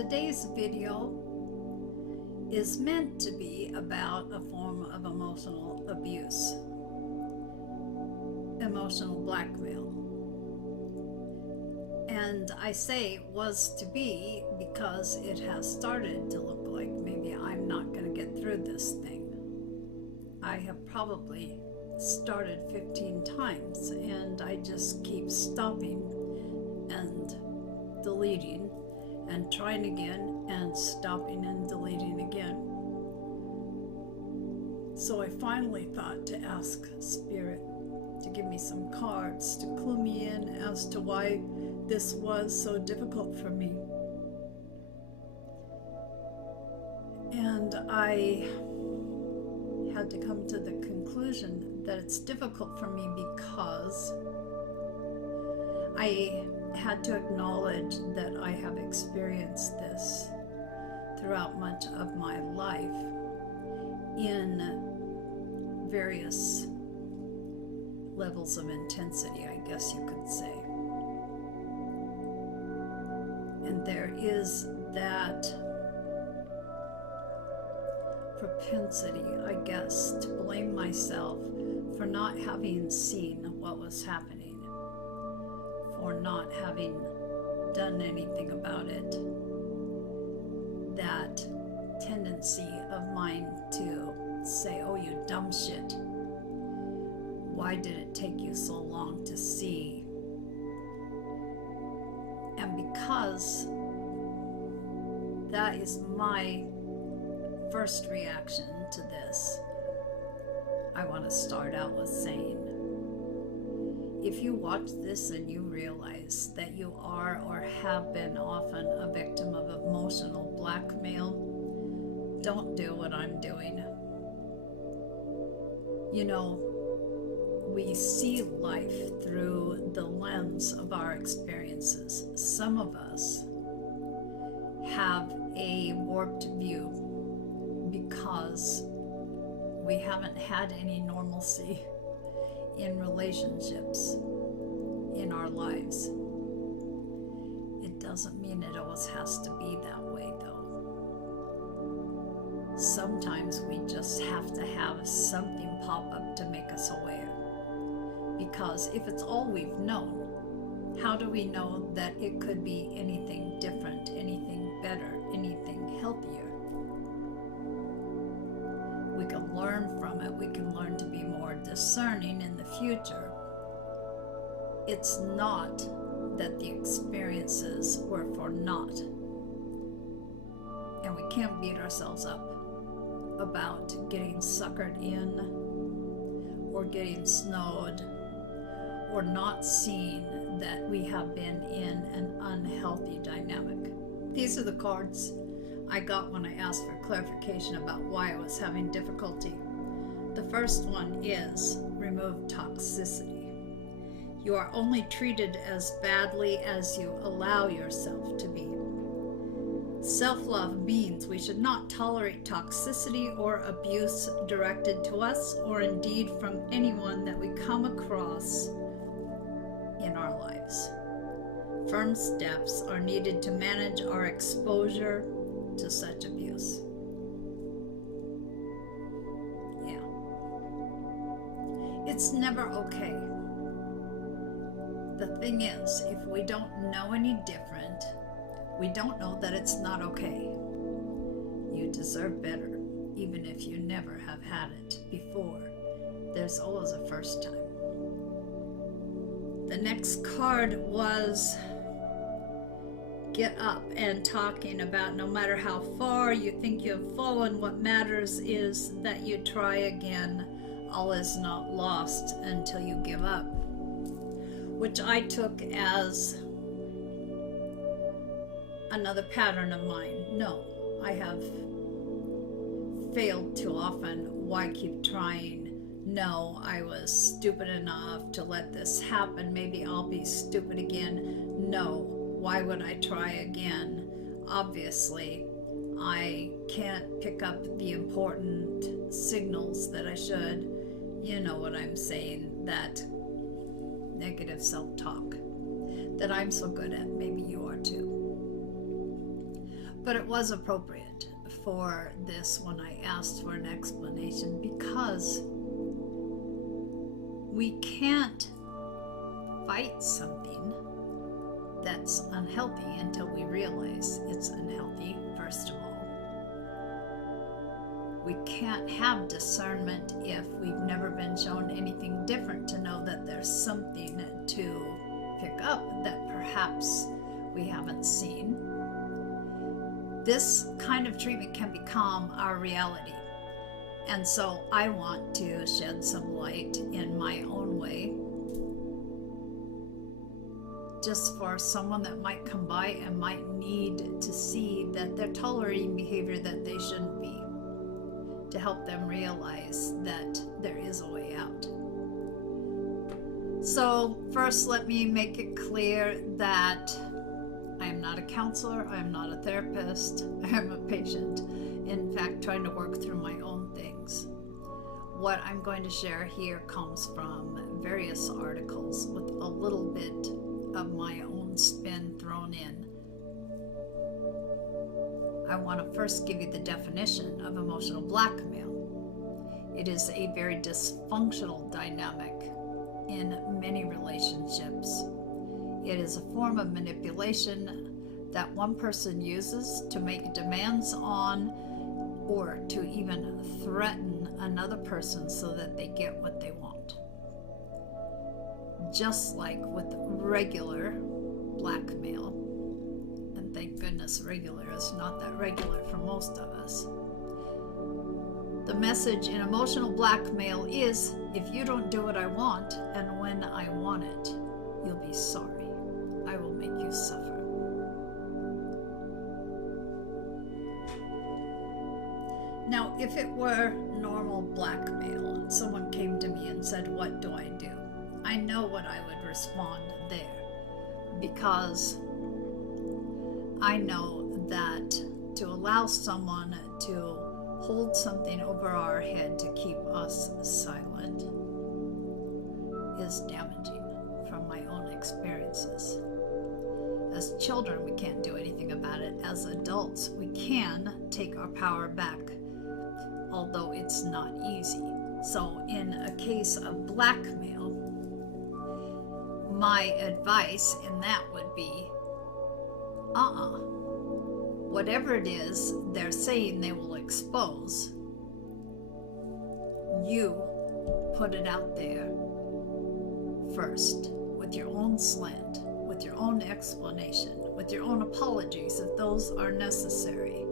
Today's video is meant to be about a form of emotional abuse, emotional blackmail. And I say was to be because it has started to look like maybe I'm not going to get through this thing. I have probably started 15 times and I just keep stopping and deleting and trying again and stopping and deleting again. So I finally thought to ask Spirit to give me some cards to clue me in as to why this was so difficult for me. And I had to come to the conclusion that it's difficult for me because I had to acknowledge that I have experienced this throughout much of my life in various levels of intensity, I guess you could say. And there is that propensity, I guess, to blame myself for not having seen what was happening, for not having done anything about it. That tendency of mine to say, oh, you dumb shit. Why did it take you so long to see? And because that is my first reaction to this, I want to start out with saying, if you watch this and you realize that you are or have been often a victim of emotional blackmail, don't do what I'm doing. You know, we see life through the lens of our experiences. Some of us have a warped view because we haven't had any normalcy in relationships in our lives. It doesn't mean it always has to be that way, though. Sometimes we just have to have something pop up to make us aware. Because if it's all we've known, how do we know that it could be anything different, anything better, anything healthier? We can learn from it. We can learn to be more discerning in the future. It's not that the experiences were for naught. And we can't beat ourselves up about getting suckered in or getting snowed or not seeing that we have been in an unhealthy dynamic. These are the cards I got when I asked for clarification about why I was having difficulty. The first one is remove toxicity. You are only treated as badly as you allow yourself to be. Self-love means we should not tolerate toxicity or abuse directed to us or indeed from anyone that we come across in our lives. Firm steps are needed to manage our exposure to such abuse. Yeah. It's never okay. The thing is, if we don't know any different, we don't know that it's not okay. You deserve better, even if you never have had it before. There's always a first time. The next card was get up and talking about no matter how far you think you have fallen, what matters is that you try again. All is not lost until you give up. Which I took as another pattern of mine. No, I have failed too often. Why keep trying? No, I was stupid enough to let this happen. Maybe I'll be stupid again. No, why would I try again? Obviously, I can't pick up the important signals that I should. You know what I'm saying, that negative self-talk that I'm so good at. Maybe you are too. But it was appropriate for this when I asked for an explanation, because we can't fight something that's unhealthy until we realize it's unhealthy, first of all. We can't have discernment if we've never been shown anything different to know that there's something to pick up that perhaps we haven't seen. This kind of treatment can become our reality. And so I want to shed some light in my own way, just for someone that might come by and might need to see that they're tolerating behavior that they shouldn't be, to help them realize that there is a way out. So first, let me make it clear that I am not a counselor, I am not a therapist, I am a patient, in fact trying to work through my own things. What I'm going to share here comes from various articles with a little bit of my own spin thrown in. I want to first give you the definition of emotional blackmail. It is a very dysfunctional dynamic in many relationships. It is a form of manipulation that one person uses to make demands on or to even threaten another person so that they get what they want. Just like with regular blackmail, and thank goodness regular is not that regular for most of us. The message in emotional blackmail is, if you don't do what I want and when I want it, you'll be sorry. I will make you suffer. Now, if it were normal blackmail and someone came to me and said, what do I do? I know what I would respond there, because I know that to allow someone to hold something over our head to keep us silent is damaging from my own experiences. As children, we can't do anything about it. As adults, we can take our power back, although it's not easy. So in a case of blackmail, my advice in that would be, whatever it is they're saying they will expose, you put it out there first with your own slant, with your own explanation, with your own apologies if those are necessary.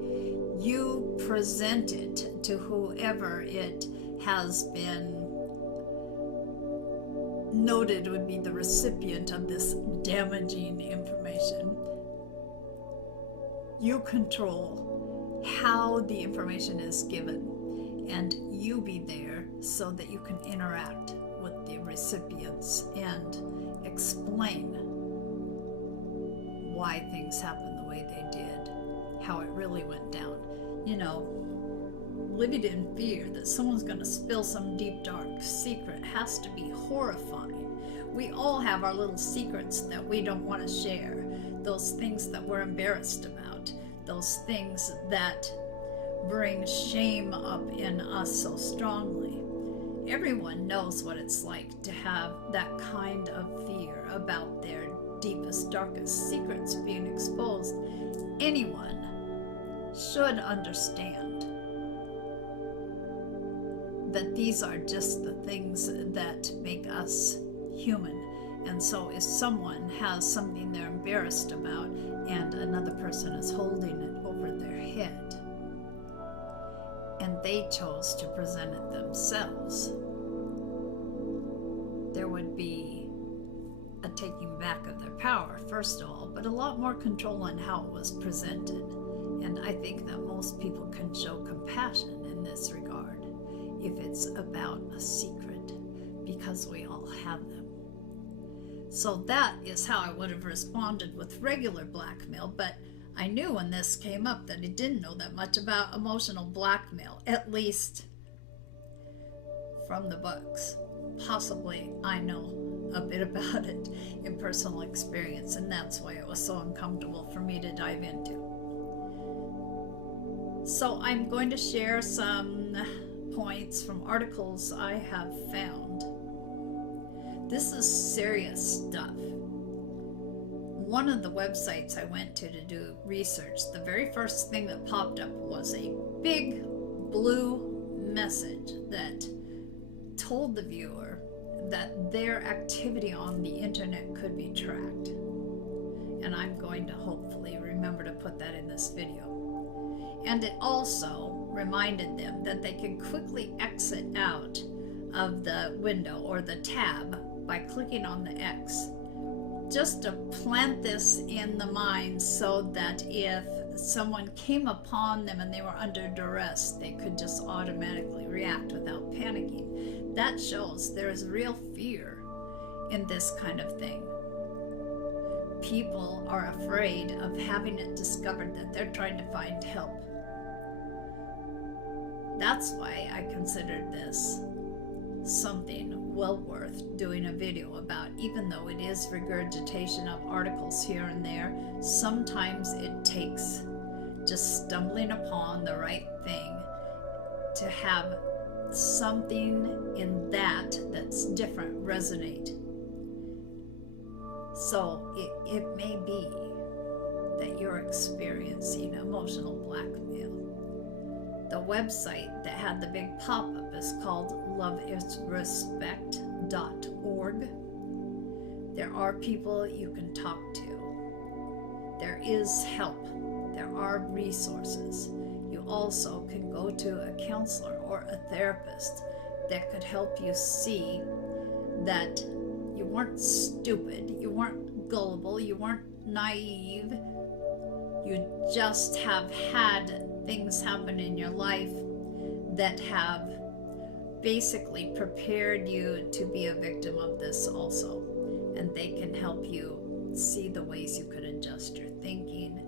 You present it to whoever it has been noted would be the recipient of this damaging information. You control how the information is given, and you be there so that you can interact with the recipients and explain why things happened the way they did, how it really went down. You know, living in fear that someone's going to spill some deep, dark secret has to be horrifying. We all have our little secrets that we don't want to share, those things that we're embarrassed about, those things that bring shame up in us so strongly. Everyone knows what it's like to have that kind of fear about their deepest, darkest secrets being exposed. Anyone should understand that these are just the things that make us human. And so if someone has something they're embarrassed about and another person is holding it over their head and they chose to present it themselves, there would be a taking back of their power, first of all, but a lot more control on how it was presented. And I think that most people can show compassion in this regard if it's about a secret, because we all have them. So that is how I would have responded with regular blackmail, but I knew when this came up that I didn't know that much about emotional blackmail, at least from the books. Possibly I know a bit about it in personal experience, and that's why it was so uncomfortable for me to dive into. So I'm going to share some points from articles I have found. This is serious stuff. One of the websites I went to do research, the very first thing that popped up was a big blue message that told the viewer that their activity on the internet could be tracked. And I'm going to hopefully remember to put that in this video. And it also reminded them that they could quickly exit out of the window or the tab by clicking on the X, just to plant this in the mind so that if someone came upon them and they were under duress, they could just automatically react without panicking. That shows there is real fear in this kind of thing. People are afraid of having it discovered that they're trying to find help. That's why I considered this something well worth doing a video about. Even though it is regurgitation of articles here and there, sometimes it takes just stumbling upon the right thing to have something in that's different resonate. So it may be that you're experiencing emotional blackmail. The website that had the big pop-up is called loveisrespect.org. There are people you can talk to. There is help. There are resources. You also can go to a counselor or a therapist that could help you see that you weren't stupid, you weren't gullible, you weren't naive. You just have had things happen in your life that have basically prepared you to be a victim of this also. And they can help you see the ways you could adjust your thinking.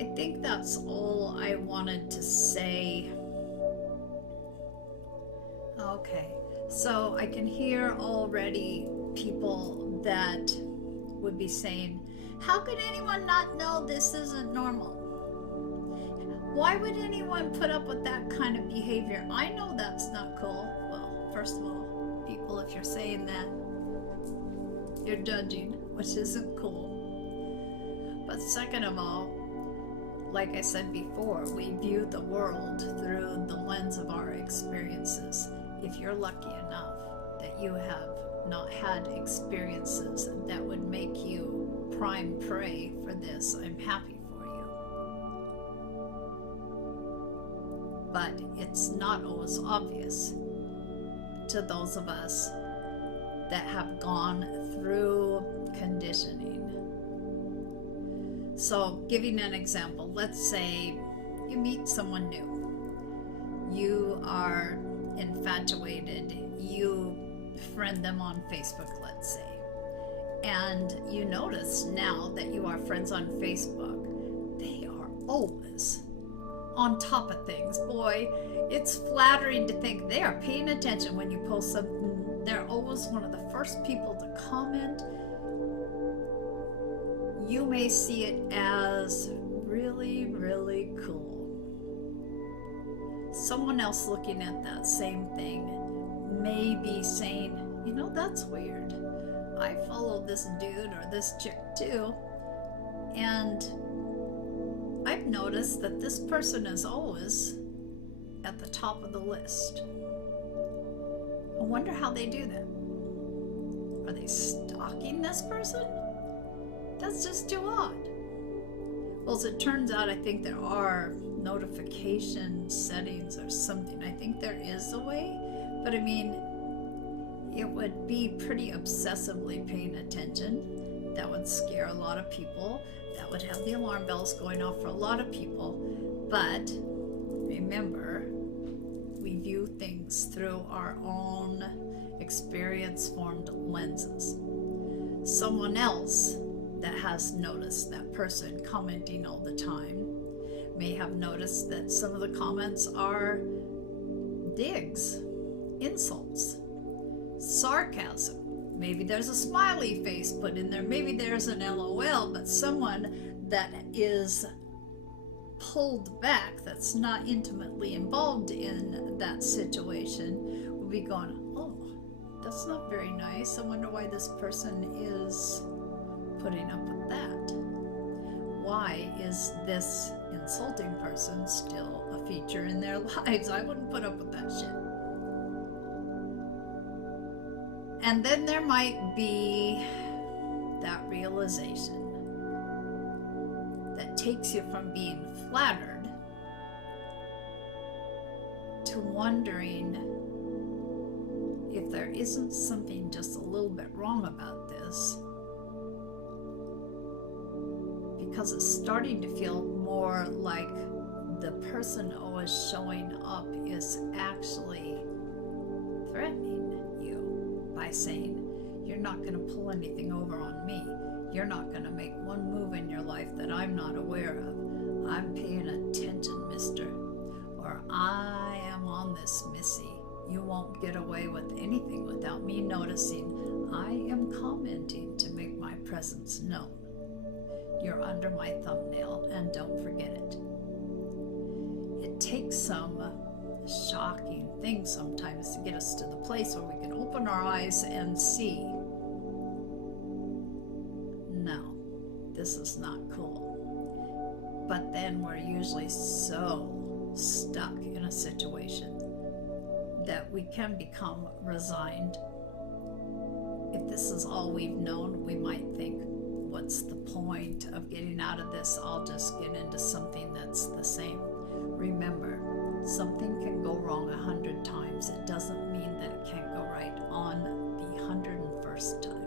I think that's all I wanted to say. Okay, so I can hear already people that would be saying, how could anyone not know this isn't normal? Why would anyone put up with that kind of behavior? I know that's not cool. Well, first of all, people, if you're saying that, you're judging, which isn't cool. But second of all, like I said before, we view the world through the lens of our experiences. If you're lucky enough that you have not had experiences that would make you prime prey for this, I'm happy for you. But it's not always obvious to those of us that have gone through conditioning. So, giving an example, let's say you meet someone new. You are infatuated, you friend them on Facebook, let's say. And you notice now that you are friends on Facebook, they are always on top of things. Boy, it's flattering to think they are paying attention when you post something. They're always one of the first people to comment. You may see it as really, really cool. Someone else looking at that same thing may be saying, you know, that's weird. I follow this dude or this chick too, and I've noticed that this person is always at the top of the list. I wonder how they do that. Are they stalking this person? That's just too odd. Well, as it turns out, I think there are notification settings or something. I think there is a way, but I mean, it would be pretty obsessively paying attention. That would scare a lot of people. That would have the alarm bells going off for a lot of people. But remember, we view things through our own experience-formed lenses. Someone else that has noticed that person commenting all the time may have noticed that some of the comments are digs, insults, sarcasm. Maybe there's a smiley face put in there. Maybe there's an LOL, but someone that is pulled back, that's not intimately involved in that situation, will be going, oh, that's not very nice. I wonder why this person is putting up with that. Why is this insulting person still a feature in their lives? I wouldn't put up with that shit. And then there might be that realization that takes you from being flattered to wondering if there isn't something just a little bit wrong about this, because it's starting to feel more like the person always showing up is actually threatening you by saying, you're not going to pull anything over on me. You're not going to make one move in your life that I'm not aware of. I'm paying attention, mister. Or I am on this, missy. You won't get away with anything without me noticing. I am commenting to make my presence known. You're under my thumbnail, and don't forget it. It takes some shocking things sometimes to get us to the place where we can open our eyes and see, no, this is not cool. But then we're usually so stuck in a situation that we can become resigned. If this is all we've known, we might think, what's the point of getting out of this? I'll just get into something that's the same. Remember, something can go wrong 100 times. It doesn't mean that it can't go right on the 101st time.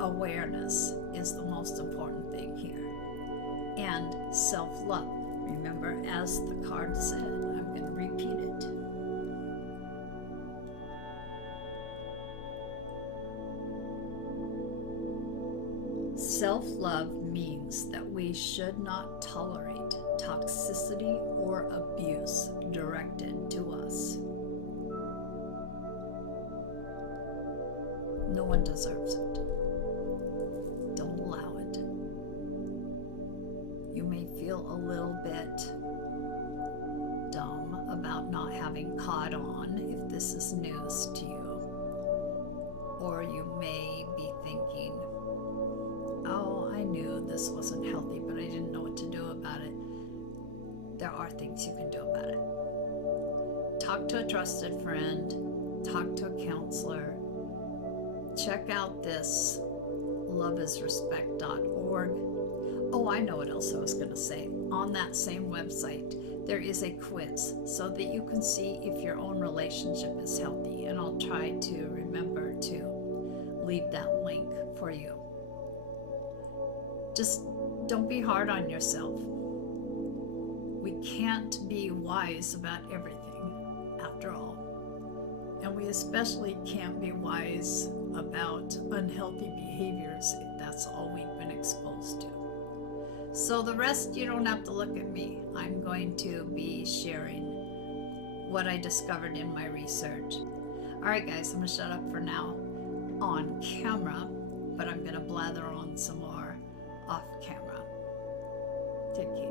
Awareness is the most important thing here. And self-love. Remember, as the card said, I'm going to repeat it. Self-love means that we should not tolerate toxicity or abuse directed to us. No one deserves it. Don't allow it. You may feel a little bit dumb about not having caught on if this is news to you. Or you may be thinking, oh, I knew this wasn't healthy, but I didn't know what to do about it. There are things you can do about it. Talk to a trusted friend. Talk to a counselor. Check out this loveisrespect.org. Oh, I know what else I was going to say. On that same website, there is a quiz so that you can see if your own relationship is healthy. And I'll try to remember to leave that link for you. Just don't be hard on yourself. We can't be wise about everything, after all. And we especially can't be wise about unhealthy behaviors if that's all we've been exposed to. So the rest, you don't have to look at me. I'm going to be sharing what I discovered in my research. All right, guys, I'm going to shut up for now on camera, but I'm going to blather on some more off camera. Take care.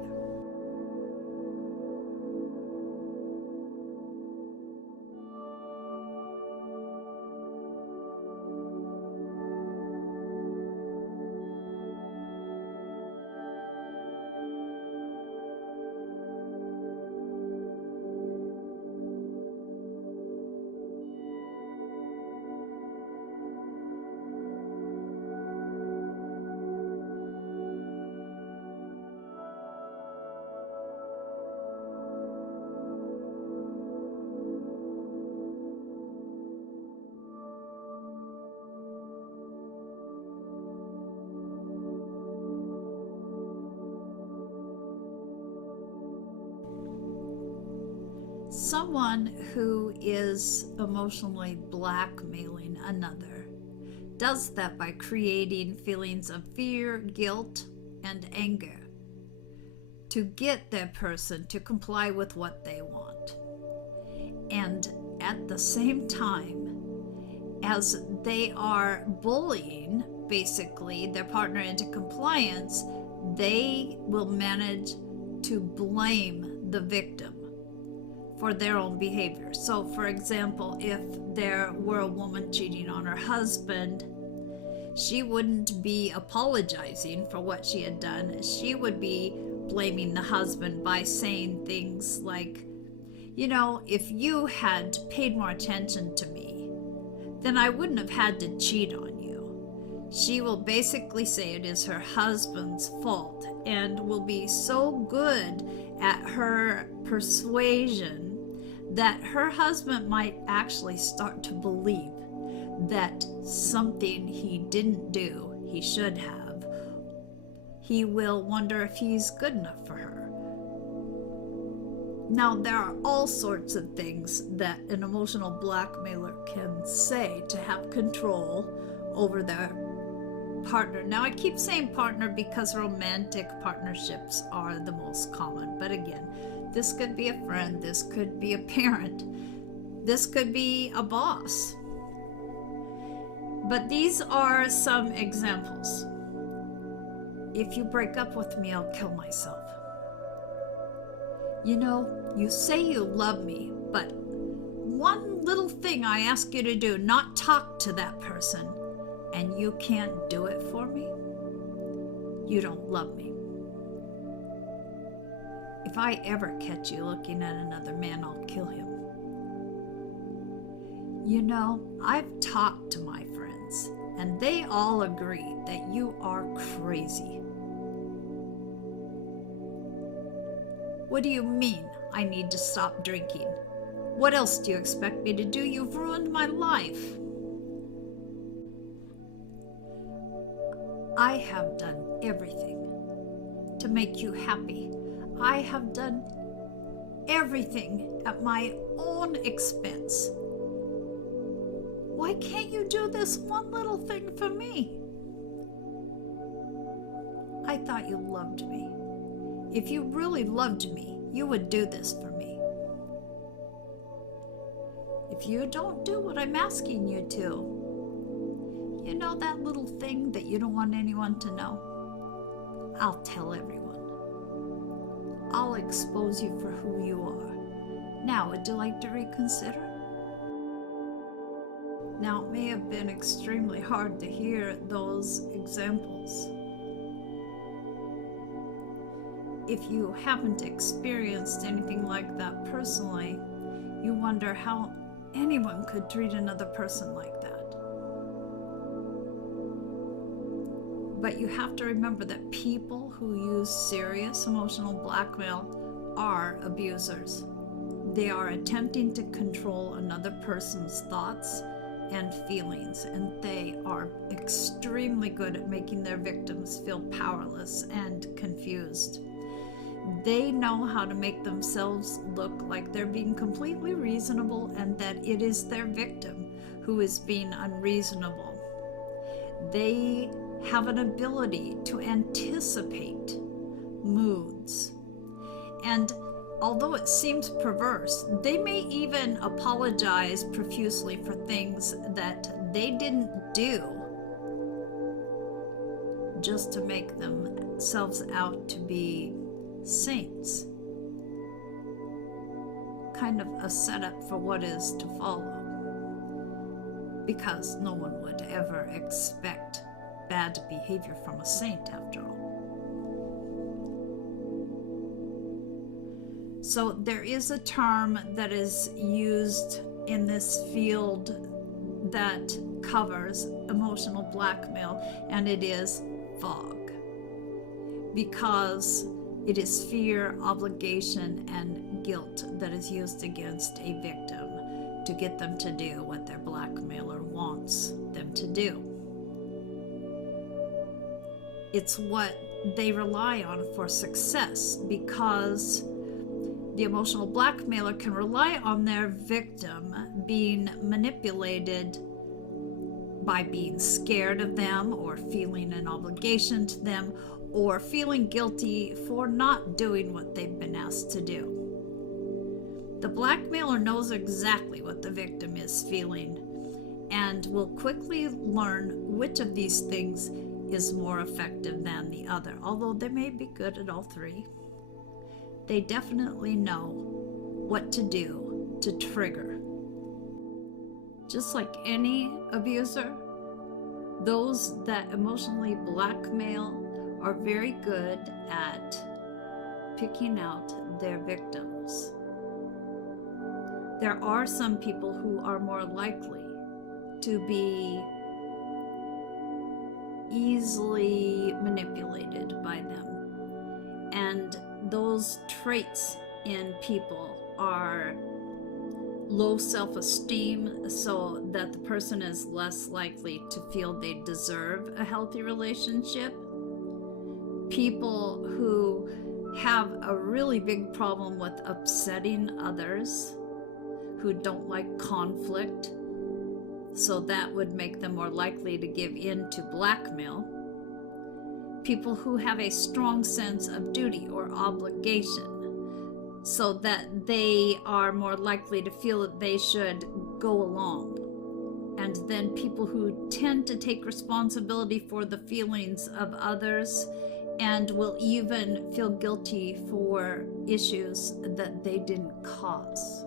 Someone who is emotionally blackmailing another does that by creating feelings of fear, guilt, and anger to get that person to comply with what they want. And at the same time, as they are bullying basically their partner into compliance, they will manage to blame the victim for their own behavior. So, for example, if there were a woman cheating on her husband, she wouldn't be apologizing for what she had done. She would be blaming the husband by saying things like, if you had paid more attention to me, then I wouldn't have had to cheat on you. She will basically say it is her husband's fault and will be so good at her persuasion that her husband might actually start to believe that something he didn't do, he should have. He will wonder if he's good enough for her. Now, there are all sorts of things that an emotional blackmailer can say to have control over their partner. Now, I keep saying partner because romantic partnerships are the most common. But again, this could be a friend, this could be a parent, this could be a boss. But these are some examples. If you break up with me, I'll kill myself. You say you love me, but one little thing I ask you to do, not talk to that person, and you can't do it for me, you don't love me. If I ever catch you looking at another man, I'll kill him. I've talked to my friends, and they all agree that you are crazy. What do you mean I need to stop drinking? What else do you expect me to do? You've ruined my life. I have done everything to make you happy. I have done everything at my own expense. Why can't you do this one little thing for me? I thought you loved me. If you really loved me, you would do this for me. If you don't do what I'm asking you to, that little thing that you don't want anyone to know, I'll tell everyone. I'll expose you for who you are. Now, would you like to reconsider? Now, it may have been extremely hard to hear those examples. If you haven't experienced anything like that personally, you wonder how anyone could treat another person like that. But you have to remember that people who use serious emotional blackmail are abusers. They are attempting to control another person's thoughts and feelings, and they are extremely good at making their victims feel powerless and confused. They know how to make themselves look like they're being completely reasonable and that it is their victim who is being unreasonable. They have an ability to anticipate moods. And although it seems perverse, they may even apologize profusely for things that they didn't do just to make themselves out to be saints. Kind of a setup for what is to follow. Because no one would ever expect bad behavior from a saint, after all. So there is a term that is used in this field that covers emotional blackmail, and it is fog. Because it is fear, obligation, and guilt that is used against a victim to get them to do what their blackmailer wants them to do. It's what they rely on for success, because the emotional blackmailer can rely on their victim being manipulated by being scared of them, or feeling an obligation to them, or feeling guilty for not doing what they've been asked to do. The blackmailer knows exactly what the victim is feeling and will quickly learn which of these things is more effective than the other, although they may be good at all three. They definitely know what to do to trigger. Just like any abuser, those that emotionally blackmail are very good at picking out their victims. There are some people who are more likely to be easily manipulated by them. And those traits in people are low self-esteem, so that the person is less likely to feel they deserve a healthy relationship. People who have a really big problem with upsetting others, who don't like conflict, so that would make them more likely to give in to blackmail. People who have a strong sense of duty or obligation, so that they are more likely to feel that they should go along. And then people who tend to take responsibility for the feelings of others and will even feel guilty for issues that they didn't cause.